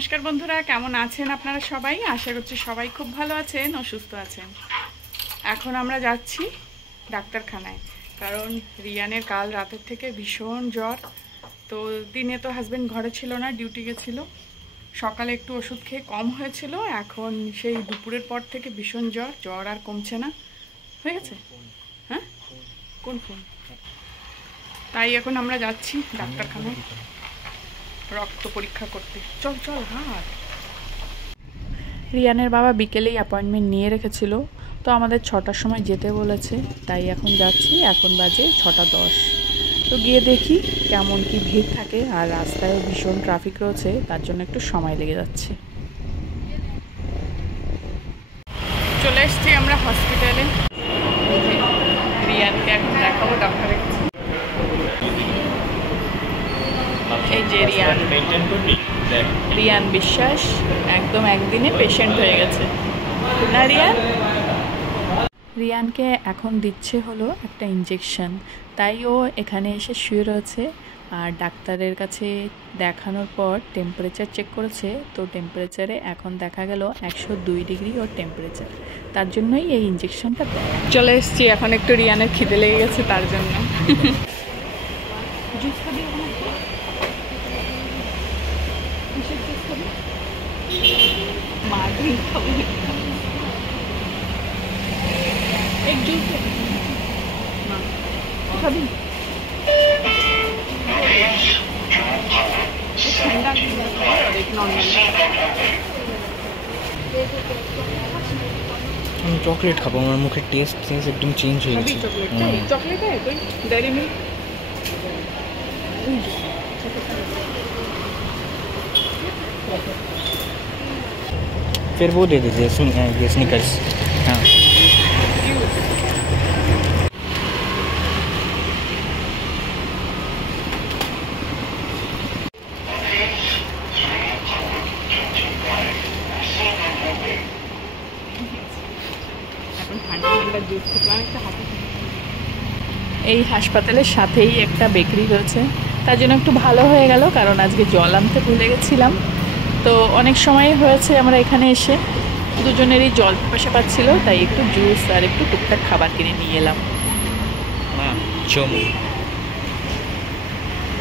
নমস্কার বন্ধুরা, কেমন আছেন আপনারা সবাই? আশা করছি সবাই খুব ভালো আছেন ও সুস্থ আছেন। এখন আমরা যাচ্ছি ডাক্তারখানায়, কারণ রিয়ানের কাল রাতের থেকে ভীষণ জ্বর। তো দিনে তো হাজব্যান্ড ঘরে ছিল না, ডিউটি গেছিল। সকালে একটু ওষুধ খেয়ে কম হয়েছিল, এখন সেই দুপুরের পর থেকে ভীষণ জ্বর আর কমছে না। হয়ে গেছে? হ্যাঁ, কোন ফোন? তাই এখন আমরা যাচ্ছি ডাক্তারখানায় রক্ত পরীক্ষা করতে। চল চল হাট। রিয়ানের বাবা বিকেলেই অ্যাপয়েন্টমেন্ট নিয়ে রেখেছিল, তো আমাদের 6টার সময় যেতে বলেছে, তাই এখন যাচ্ছি। এখন বাজে 6:10। তো গিয়ে দেখি কেমন কি ভিড় থাকে, আর রাস্তায়ও ভীষণ ট্রাফিক রয়েছে, তার জন্য একটু সময় লেগে যাচ্ছে। চলে এসছি আমরা হসপিটালে। রিয়ানকে এখন দেখাবো ডাক্তারের কাছে। এই যে রিয়ান বিশ্বাস একদম একদিনে পেশেন্ট হয়ে গেছে না রিয়ান? রিয়ানকে এখন দিচ্ছে হলো একটা ইঞ্জেকশন, তাই ও এখানে এসে শুয়ে রয়েছে। আর ডাক্তারের কাছে দেখানোর পর টেম্পারেচার চেক করেছে, তো টেম্পারেচারে এখন দেখা গেল 102 ডিগ্রি ওর টেম্পারেচার, তার জন্যই এই ইঞ্জেকশনটা দেয়। চলে এসছি, এখন একটু রিয়ানের খিদে লেগে গেছে, তার জন্য জুস খাবি? मार्गरी खाबो एक जूस मां खाबी एक ठंडा और एक नॉर्मल। আমি চকলেট খাবো, আমার মুখের টেস্ট সেন্স একদম চেঞ্জ হয়ে গেছে। चॉकलेट है कोई? डेयरी मिल्क फिर वो दे दीजिए ये स्निकर्स। हाँ এই হাসপাতালের সাথেই একটা বেকারি রয়েছে, তার জন্য একটু ভালো হয়ে গেল, কারণ আজকে জল আনতে ভুলে গেছিলাম। তো অনেক সময় হয়েছে আমরা এখানে এসে দুজনেরই জল পিপাসা পাচ্ছিল, তাই একটু জুস আর একটু টুকটাক খাবার কিনে নিয়ে এলাম। চমু,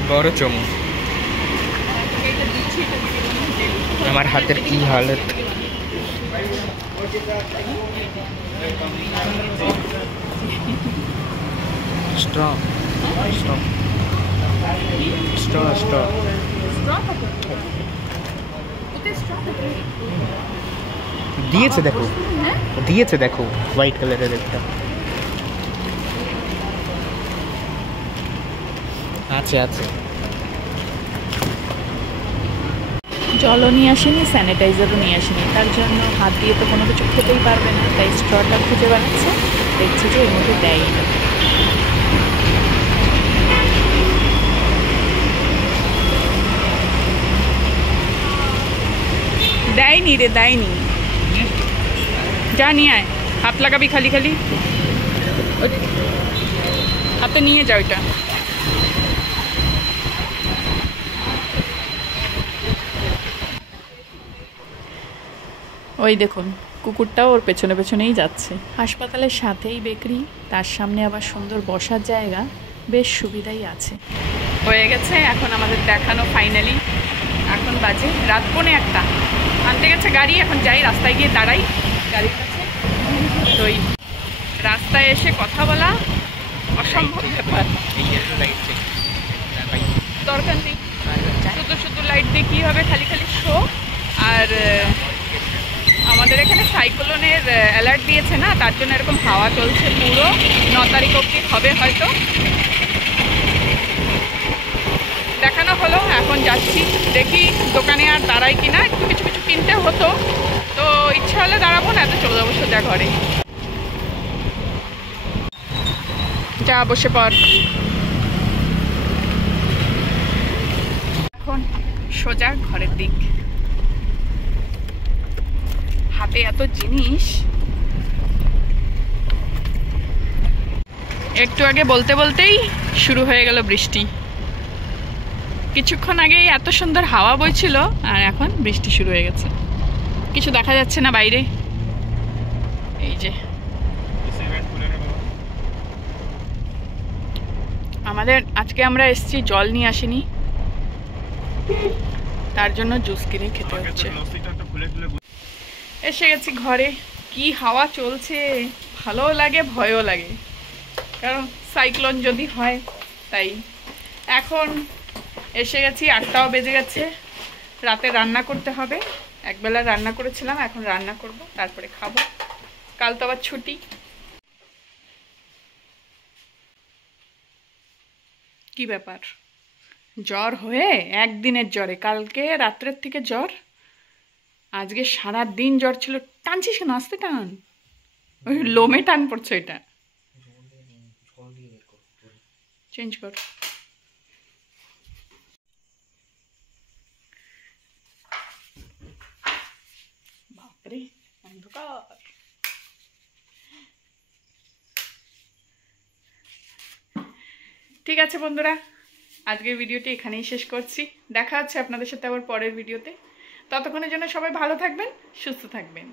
বড় চমু। আমার হাতের কি হালত। স্ট্র স্ট্র স্ট্র স্ট্র দিয়েছে দেখো, দিয়েছে দেখো, হোয়াইট কালারের একটা আছে আছে। জলও নিয়ে আসেনি, স্যানিটাইজারও নিয়ে আসেনি, তার জন্য হাত দিয়ে তো কোনো কিছু খেতেই পারবে না, তাই স্ট্রটা খুঁজে বানাচ্ছে, দেখছে যে এর মধ্যে দেয়ই না। দেয়নি রে, দেয়নি। যা নিয়ে আয়, হাত লাগাবি খালি খালি, হাতে নিয়ে যাও এটা। ওই দেখুন কুকুরটাও ওর পেছনে পেছনেই যাচ্ছে। হাসপাতালের সাথেই বেকারি, তার সামনে আবার সুন্দর বসার জায়গা, বেশ সুবিধাই আছে। হয়ে গেছে এখন আমাদের দেখানো ফাইনালি। এখন বাজে রাত 1:45। আনতে গেছে গাড়ি, এখন যাই রাস্তায় গিয়ে দাঁড়াই গাড়ির কাছে। তো রাস্তায় এসে কথা বলা অসম্ভব ব্যাপার, দরকার নেই, শুধু শুধু লাইট দিয়ে কী হবে, খালি খালি শো। আর আমাদের এখানে সাইক্লোনের অ্যালার্ট দিয়েছে না, তার জন্য এরকম হাওয়া চলছে পুরো 9 তারিখ অবধি হবে হয়তো। দেখানো হলো, এখন যাচ্ছি, দেখি দোকানে আর দাঁড়াই কিনা, একটু কিছু কিছু কিনতে হতো, তো ইচ্ছা হলে দাঁড়াবো, না তো চলে যাবো সোজা ঘরে। যা বসে পর। এখন সোজা ঘরের দিক। হাতে এত জিনিস, একটু আগে বলতে বলতেই শুরু হয়ে গেল বৃষ্টি। কিছুক্ষণ আগেই এত সুন্দর হাওয়া বইছিল আর এখন বৃষ্টি শুরু হয়ে গেছে, কিছু দেখা যাচ্ছে না বাইরে। এই যে আমাদের আজকে আমরা এসেছি, জল নিয়ে আসিনি, তার জন্য জুস কিনে খেতে হচ্ছে। এসে গেছি ঘরে, কি হাওয়া চলছে, ভালোও লাগে ভয়ও লাগে, কারণ সাইক্লোন যদি হয় তাই। এখন এসে গেছি, 8টাও বেজে গেছে, রাতে রান্না করতে হবে। একবেলা রান্না করেছিলাম, এখন রান্না করব, তারপরে খাবো, কাল তো আবার ছুটি। কি ব্যাপার, জ্বর হয়ে একদিনের জ্বরে, কালকে রাত্রের থেকে জ্বর, আজকে সারা দিন জ্বর ছিল। টানছিস কেন, আস্তে টান, ওই লোমে টান পড়ছে, এটা চেঞ্জ কর। বাপরে অন্ধকার। ঠিক আছে বন্ধুরা, আজকের ভিডিওটি এখানেই শেষ করছি। দেখা হচ্ছে আপনাদের সাথে আবার পরের ভিডিওতে। ততক্ষণের জন্য সবাই ভালো থাকবেন, সুস্থ থাকবেন।